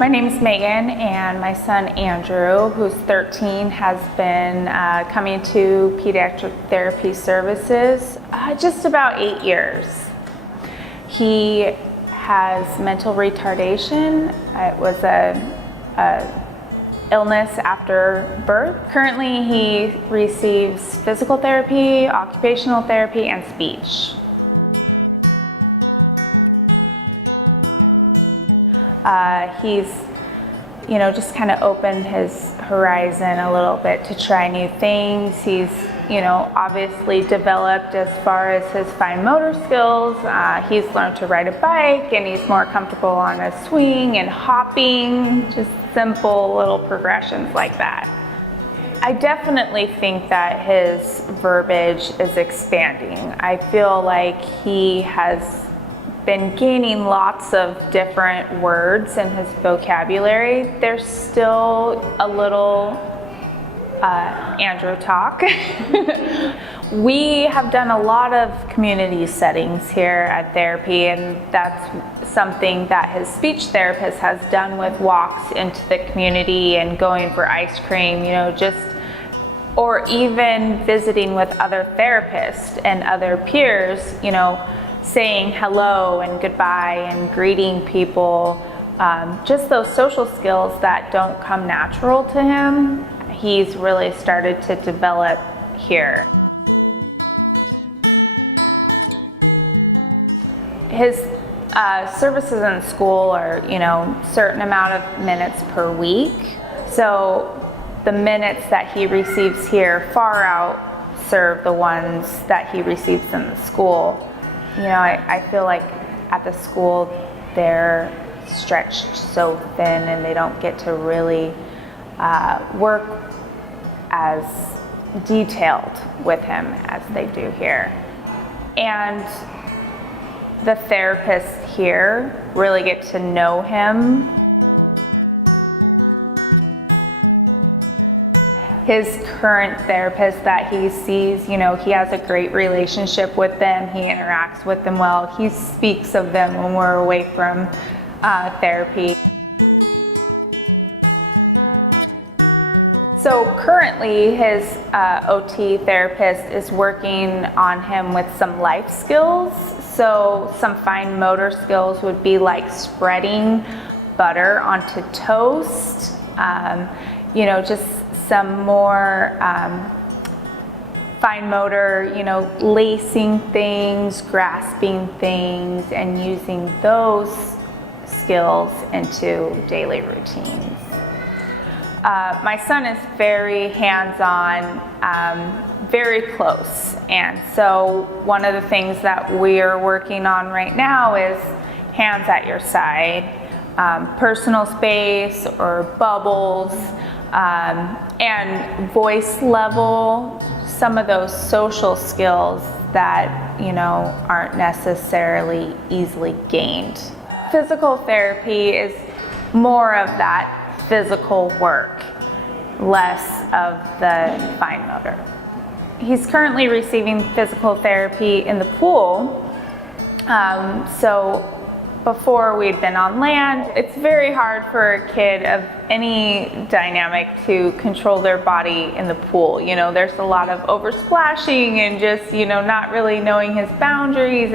My name is Megan, and my son Andrew, who's 13, has been coming to Pediatric Therapy Services just about 8 years. He has mental retardation. It was a illness after birth. Currently, he receives physical therapy, occupational therapy, and speech. He's, just kind of opened his horizon a little bit to try new things. He's, obviously developed as far as his fine motor skills. He's learned to ride a bike, and he's more comfortable on a swing and hopping, just simple little progressions like that. I definitely think that his verbiage is expanding. I feel like he has been gaining lots of different words in his vocabulary. There's still a little Andrew talk. We have done a lot of community settings here at therapy, and that's something that his speech therapist has done with walks into the community and going for ice cream, or even visiting with other therapists and other peers, saying hello and goodbye and greeting people, just those social skills that don't come natural to him, he's really started to develop here. His services in school are, certain amount of minutes per week. So the minutes that he receives here far outserve the ones that he receives in the school. I feel like at the school they're stretched so thin and they don't get to really work as detailed with him as they do here. And the therapists here really get to know him. His current therapist that he sees, he has a great relationship with them. He interacts with them well. He speaks of them when we're away from therapy. So currently his OT therapist is working on him with some life skills. So some fine motor skills would be like spreading butter onto toast, just some more fine motor, lacing things, grasping things, and using those skills into daily routines. My son is very hands-on, very close, and so one of the things that we're working on right now is hands at your side, personal space or bubbles, and voice level, some of those social skills that, aren't necessarily easily gained. Physical therapy is more of that physical work, less of the fine motor. He's currently receiving physical therapy in the pool. So before we'd been on land, it's very hard for a kid of any dynamic to control their body in the pool. There's a lot of oversplashing and just, not really knowing his boundaries,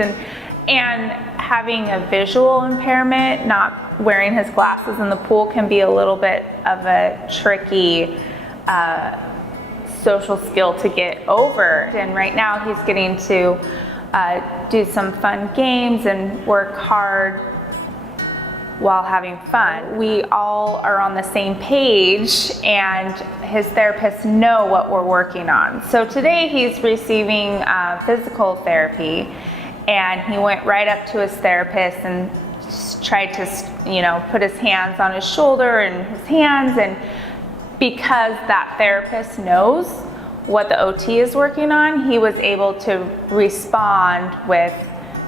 and having a visual impairment, not wearing his glasses in the pool can be a little bit of a tricky social skill to get over. And right now he's getting to do some fun games and work hard while having fun. We all are on the same page, and his therapists know what we're working on. So today he's receiving physical therapy, and he went right up to his therapist and tried to, put his hands on his shoulder and his hands, and because that therapist knows what the OT is working on, he was able to respond with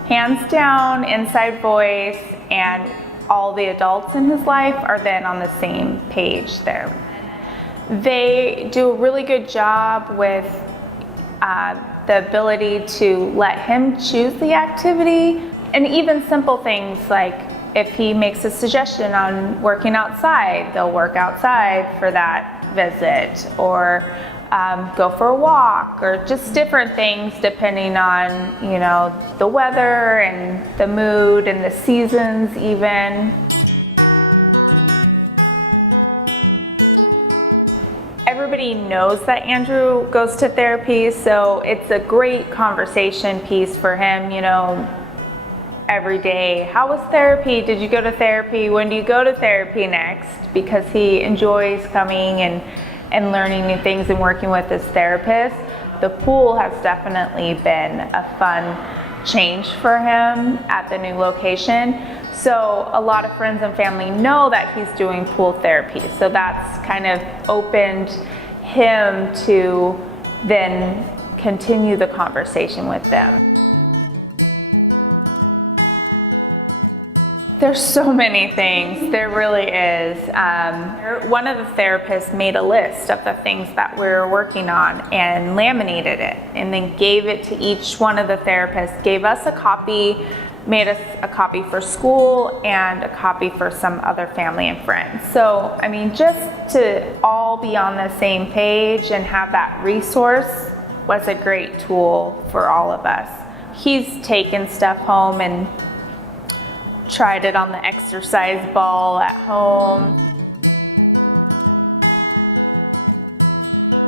hands down, inside voice, and all the adults in his life are then on the same page there. They do a really good job with the ability to let him choose the activity, and even simple things like if he makes a suggestion on working outside, they'll work outside for that visit, or go for a walk, or just different things depending on, you know, the weather and the mood and the seasons even. Everybody knows that Andrew goes to therapy, so it's a great conversation piece for him, you know, every day. How was therapy? Did you go to therapy? When do you go to therapy next? Because he enjoys coming and learning new things and working with his therapist. The pool has definitely been a fun change for him at the new location. So a lot of friends and family know that he's doing pool therapy. So that's kind of opened him to then continue the conversation with them. There's so many things, there really is. One of the therapists made a list of the things that we were working on and laminated it, and then gave it to each one of the therapists, gave us a copy, made us a copy for school and a copy for some other family and friends. So, I mean, just to all be on the same page and have that resource was a great tool for all of us. He's taken stuff home and tried it on the exercise ball at home.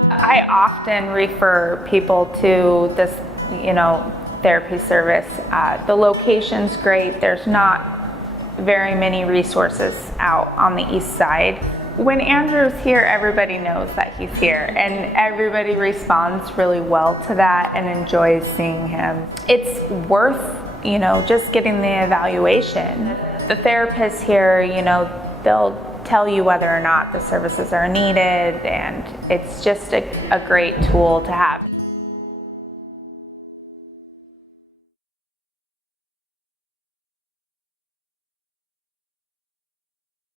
I often refer people to this, you know, therapy service. The location's great. There's not very many resources out on the east side. When Andrew's here, everybody knows that he's here, and everybody responds really well to that and enjoys seeing him. It's worth, you know, just getting the evaluation. The therapists here, you know, they'll tell you whether or not the services are needed, and it's just a great tool to have.